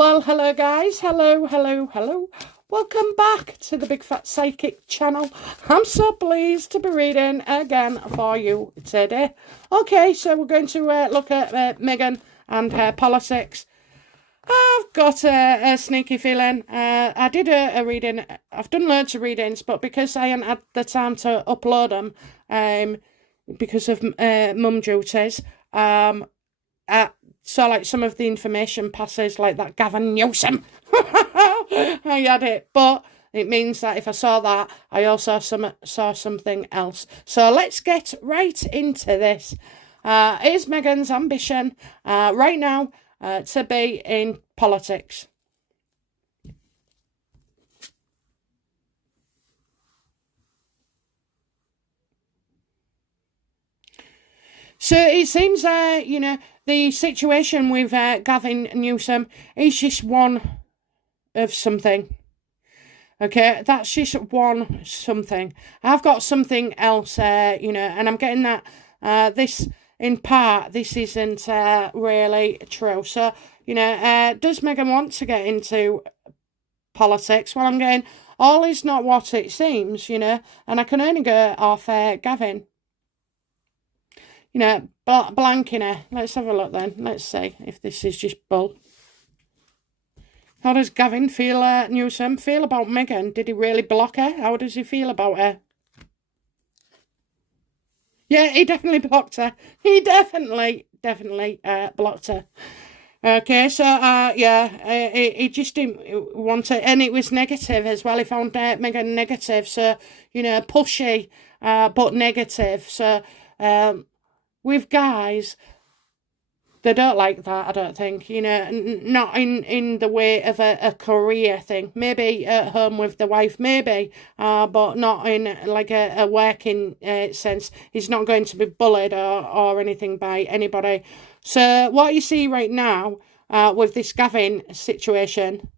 Well, hello guys, hello. Welcome back to the Big Fat Psychic channel. I'm so pleased to be reading again for you today. Okay, so we're going to look at Meghan and her politics. I've got a sneaky feeling. I did a reading. I've done loads of readings, but because I haven't had the time to upload them, because of mum duties, so like some of the information passes, like that Gavin Newsom. I had it, but it means that if I saw that, I also saw something else. So let's get right into this. Is Meghan's ambition right now to be in politics? So it seems, the situation with Gavin Newsom is just one of something. Okay, that's just one something. I've got something else, and I'm getting that this, in part, this isn't really true. So, does Meghan want to get into politics? Well, I'm getting all is not what it seems, and I can only go off Gavin. Blanking her. Let's have a look then. Let's see if this is just bull. How does Gavin feel, Newsom, feel about Meghan? Did he really block her? How does he feel about her? Yeah, he definitely blocked her. He definitely blocked her. Okay, so, he just didn't want it, and it was negative as well. He found Meghan negative, so, pushy, but negative. So, with guys, they don't like that, I don't think, not in the way of a career thing. Maybe at home with the wife, maybe, but not in like a working sense. He's not going to be bullied or anything by anybody. So what you see right now with this Gavin situation,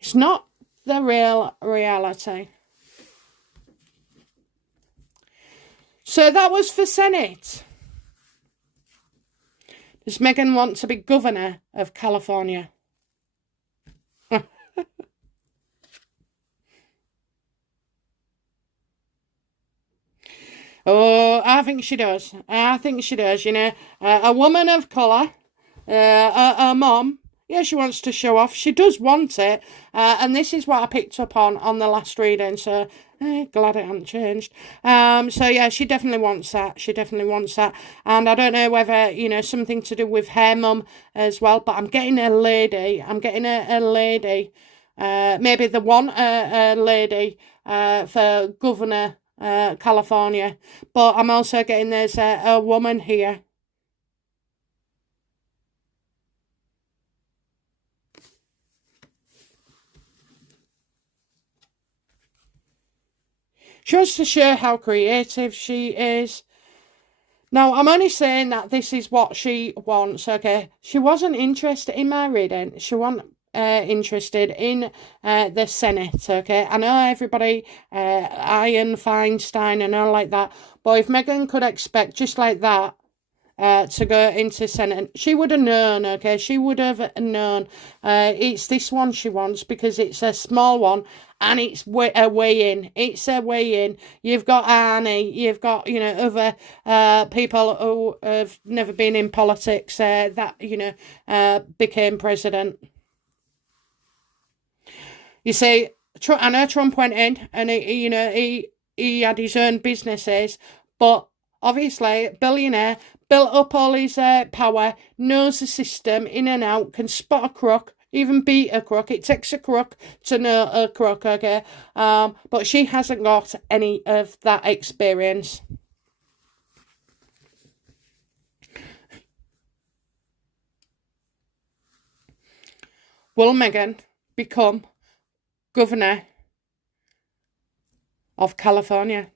it's not the real reality. So that was for Senate. Does Meghan want to be governor of California? Oh, I think she does. A woman of colour, a mom. Yeah, she wants to show off. She does want it. And this is what I picked up on the last reading. So, glad it hasn't changed. So, yeah, she definitely wants that. And I don't know whether, something to do with her mum as well. But I'm getting a lady. Maybe the one lady for governor California. But I'm also getting there's a woman here. She wants to show how creative she is. Now, I'm only saying that this is what she wants, okay? She wasn't interested in my reading. She wasn't interested in the Senate, okay? I know everybody, Ian Feinstein and all like that, but if Meghan could expect just like that, to go into Senate, she would have known, okay? She would have known. It's this one she wants because it's a small one and it's a way in. It's a way in. You've got Arnie, you've got, other people who have never been in politics that, became president. You see, I know Trump went in and, he had his own businesses, but obviously, billionaire, built up all his power, knows the system in and out, can spot a crook, even beat a crook. It takes a crook to know a crook, okay? But she hasn't got any of that experience. Will Meghan become governor of California?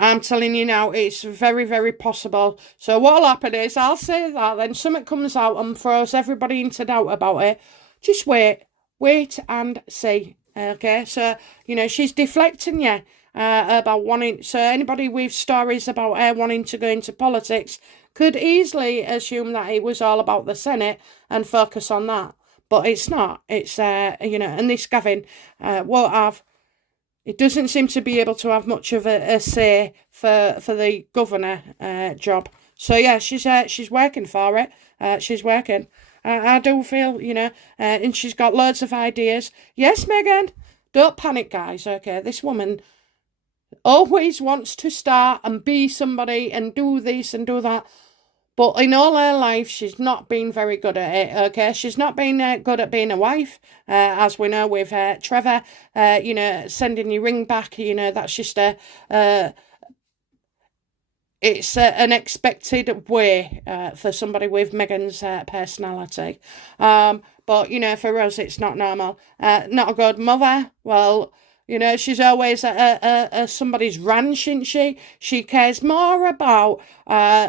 I'm telling you now, it's very, very possible. So what'll happen is, I'll say that, then something comes out and throws everybody into doubt about it. Just wait and see. Okay, so, she's deflecting you. about wanting. So anybody with stories about her wanting to go into politics could easily assume that it was all about the Senate and focus on that. But it's not. It's, and this Gavin won't have. It doesn't seem to be able to have much of a say for the governor job. So yeah, she's working for it. She's working. I do feel, and she's got loads of ideas. Yes, Meghan, don't panic, guys. Okay, this woman always wants to start and be somebody and do this and do that. But in all her life, she's not been very good at it, okay? She's not been good at being a wife, as we know with Trevor, sending your ring back, that's just it's an expected way for somebody with Meghan's personality. But, for us, it's not normal. Not a good mother. Well, she's always at somebody's ranch, isn't she? She cares more about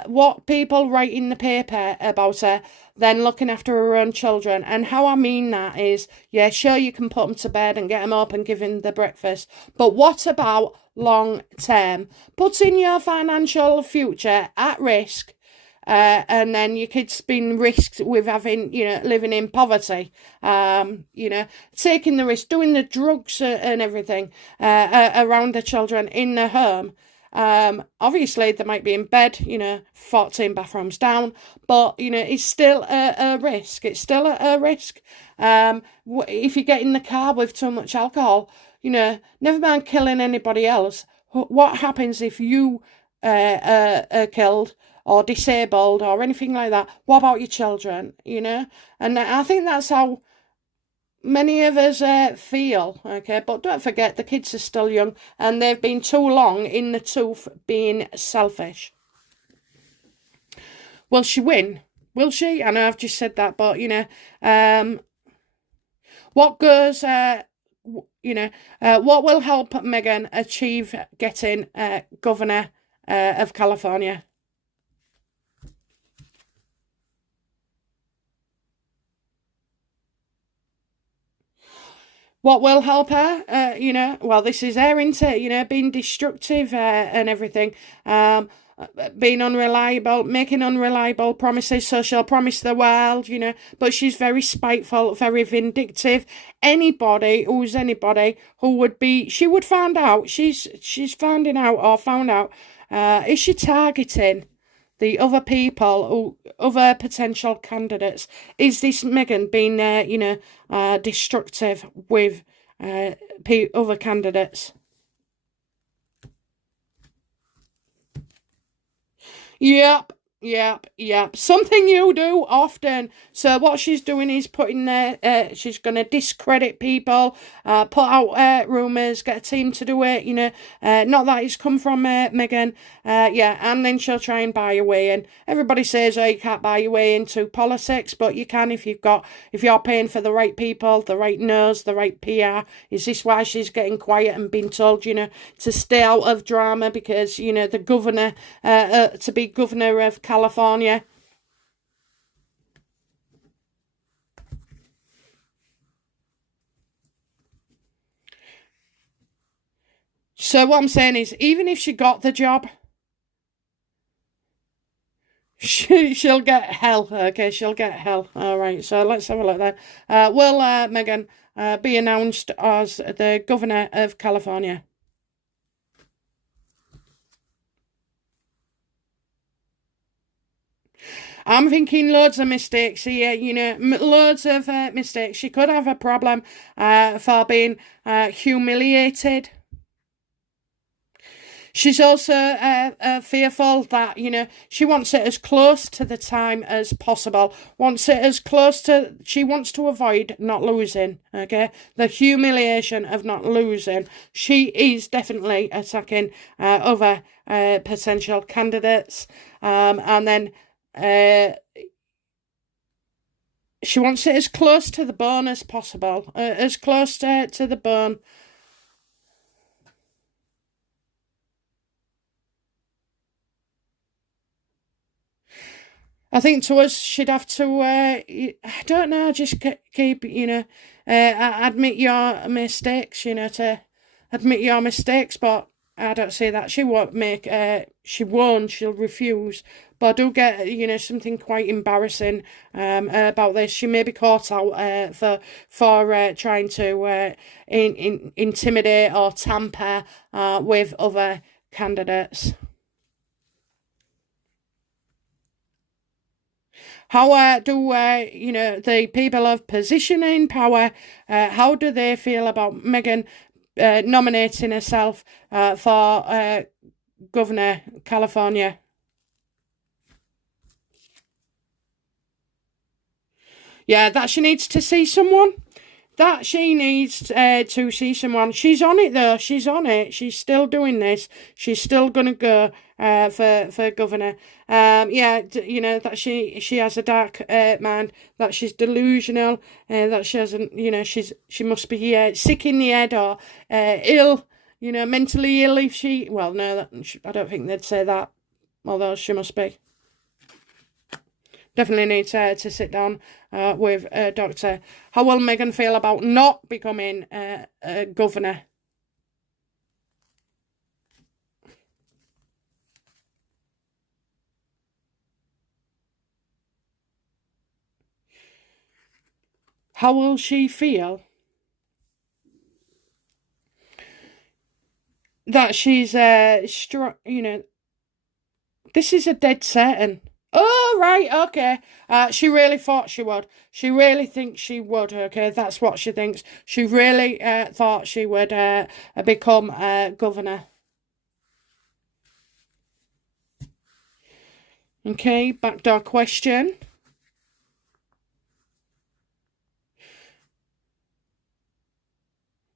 what people write in the paper about her than looking after her own children. And how I mean that is, yeah, sure, you can put them to bed and get them up and give them the breakfast. But what about long term? Putting your financial future at risk. And then your kids been risked with having, living in poverty, taking the risk, doing the drugs and everything around the children in the home. Obviously, they might be in bed, 14 bathrooms down, but, it's still a risk. It's still a risk. If you get in the car with too much alcohol, never mind killing anybody else. What happens if you are killed or disabled or anything like that? What about your children, And I think that's how many of us feel, okay? But don't forget, the kids are still young and they've been too long in the tooth being selfish. Will she win? Will she? I know I've just said that, but, what goes... what will help Meghan achieve getting governor of California? What will help her? Well, this is her, isn't it? Being destructive and everything. Being unreliable, making unreliable promises, so she'll promise the world, but she's very spiteful, very vindictive. Anybody who would be, she would find out, she's finding out or found out, is she targeting the other people, other potential candidates? Is this Meghan being, destructive with other candidates? Yep. Something you do often. So what she's doing is putting there, she's going to discredit people, put out rumours, get a team to do it, not that it's come from Meghan, and then she'll try and buy your way in. Everybody says, you can't buy your way into politics, but you can if you're paying for the right people, the right nose, the right PR. Is this why she's getting quiet and being told, to stay out of drama because, the governor, to be governor of California? So what I'm saying is, even if she got the job, she'll get hell. Okay, she'll get hell. All right, so let's have a look then. Will Meghan be announced as the governor of California? I'm thinking loads of mistakes here, loads of mistakes. She could have a problem for being humiliated. She's also fearful that, she wants it as close to the time as possible. She wants to avoid not losing, okay? The humiliation of not losing. She is definitely attacking other potential candidates. And then she wants it as close to the bone as possible. As close to the bone. I think to us, she'd have to, I don't know, just keep, admit your mistakes, to admit your mistakes. But I don't see that. She won't make, she'll refuse. But I do get, something quite embarrassing about this. She may be caught out for trying to intimidate or tamper with other candidates. How do the people of positioning power? How do they feel about Meghan nominating herself for Governor California? Yeah, that she needs to see someone. That she needs to see someone. She's on it though. She's on it. She's still doing this. She's still gonna go for governor. That she has a dark mind. That she's delusional. That she hasn't. She must be sick in the head or ill. Mentally ill. If she. Well, no, I don't think they'd say that. Although she must be. Definitely need to sit down with a doctor. How will Meghan feel about not becoming a governor? How will she feel that she's strong? This is a dead certain. Oh, right, okay. She really thought she would. She really thinks she would, okay? That's what she thinks. She really thought she would become governor. Okay, backdoor question.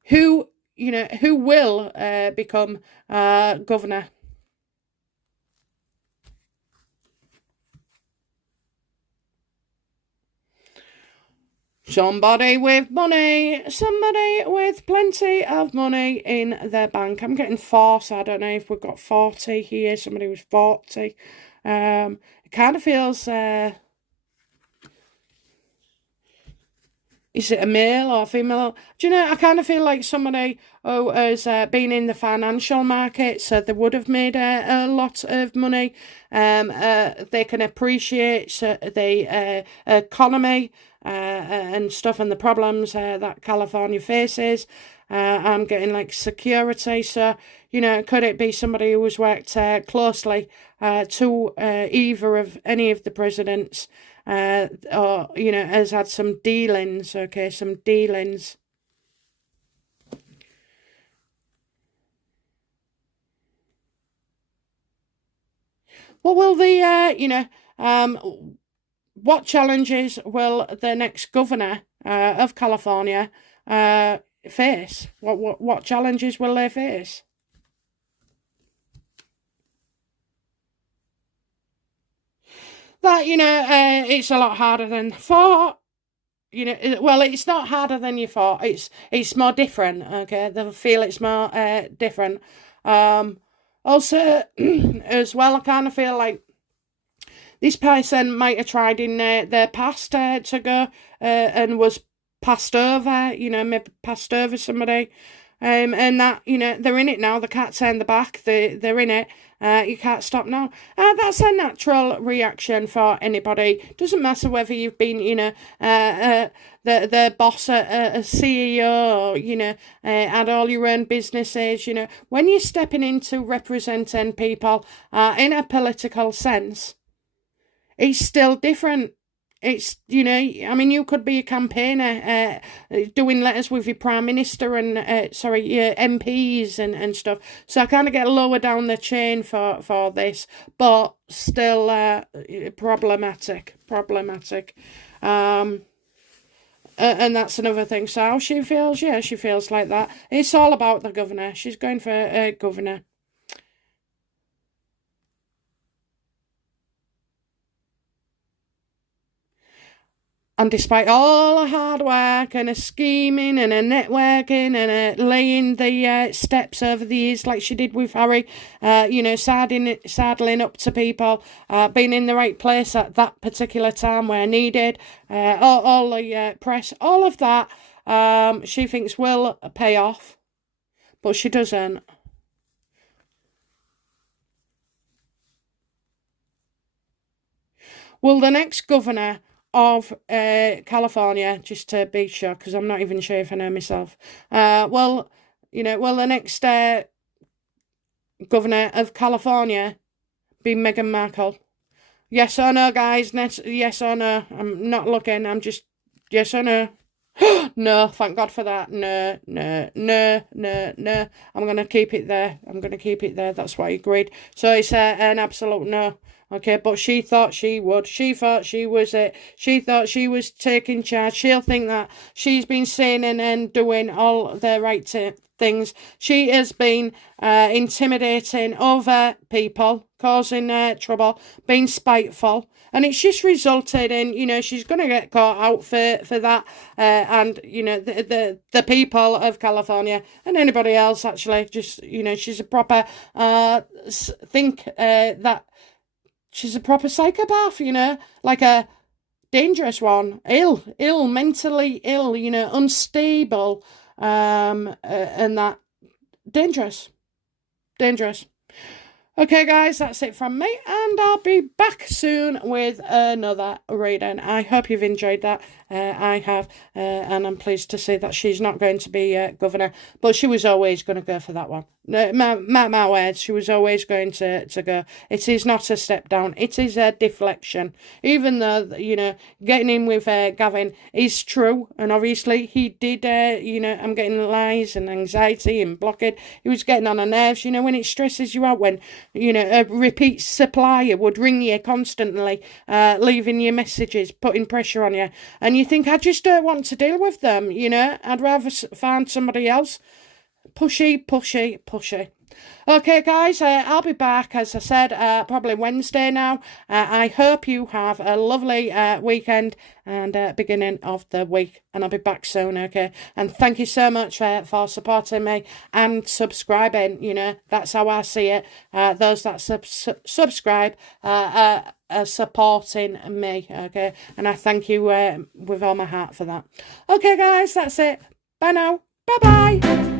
Who will become governor? Somebody with money, somebody with plenty of money in their bank. I'm getting 40. I don't know if we've got 40 here. Somebody was 40. It kind of feels. Is it a male or female? Do you know, I kind of feel like somebody who has been in the financial market, so they would have made a lot of money. They can appreciate the economy and stuff and the problems that California faces. I'm getting like security. So, could it be somebody who has worked closely to either of any of the presidents? Or has had some dealings. Okay, some dealings. What will what challenges will the next governor of California face? What challenges will they face? That it's a lot harder than thought. Well, it's not harder than you thought. It's more different. Okay, they feel it's more different. Also, as well, I kind of feel like this person might have tried in their past to go and was passed over. Maybe passed over somebody. And that, they're in it now. They can't turn the back. They're in it. You can't stop now. That's a natural reaction for anybody. Doesn't matter whether you've been, the boss at a CEO, or, had all your own businesses. When you're stepping into representing people in a political sense, it's still different. It's, you could be a campaigner doing letters with your Prime Minister and, your MPs and stuff. So I kind of get lower down the chain for this, but still problematic. And that's another thing. So how she feels, she feels like that. It's all about the governor. She's going for governor. And despite all the hard work and a scheming and a networking and a laying the steps over the years like she did with Harry, saddling up to people, being in the right place at that particular time where needed, all the press, all of that, she thinks will pay off, but she doesn't. will the next governor of California, just to be sure, because I'm not even sure if I know myself, will the next governor of California be Meghan Markle? Yes or no, guys? Yes or no? I'm not looking. I'm just yes or no. No, thank God for that. No, no, no, no, no. I'm going to keep it there. I'm going to keep it there. That's what I agreed. So it's an absolute no. Okay, but she thought she would. She thought she was it. She thought she was taking charge. She'll think that she's been saying and doing all the right things. She has been intimidating other people, causing trouble, being spiteful. And it's just resulted in, she's going to get caught out for that. And, the people of California and anybody else, actually, just, she's a proper, that she's a proper psychopath, like a dangerous one, ill, mentally ill, unstable, and that, dangerous. Okay, guys, that's it from me, and I'll be back soon with another reading. I hope you've enjoyed that. I have, and I'm pleased to say that she's not going to be governor, but she was always going to go for that one. My words, she was always going to go. It is not a step down. It is a deflection. Even though, getting in with Gavin is true, and obviously he did, I'm getting lies and anxiety and blockade. He was getting on her nerves, when it stresses you out, when, a repeat supplier would ring you constantly, leaving you messages, putting pressure on you, and you think, I just don't want to deal with them, I'd rather find somebody else. Pushy. Okay, guys, I'll be back, as I said, probably Wednesday now. I hope you have a lovely weekend and beginning of the week, and I'll be back soon, okay? And thank you so much for supporting me and subscribing, that's how I see it. Those that subscribe are supporting me, okay? And I thank you with all my heart for that. Okay, guys, that's it. Bye now. Bye-bye.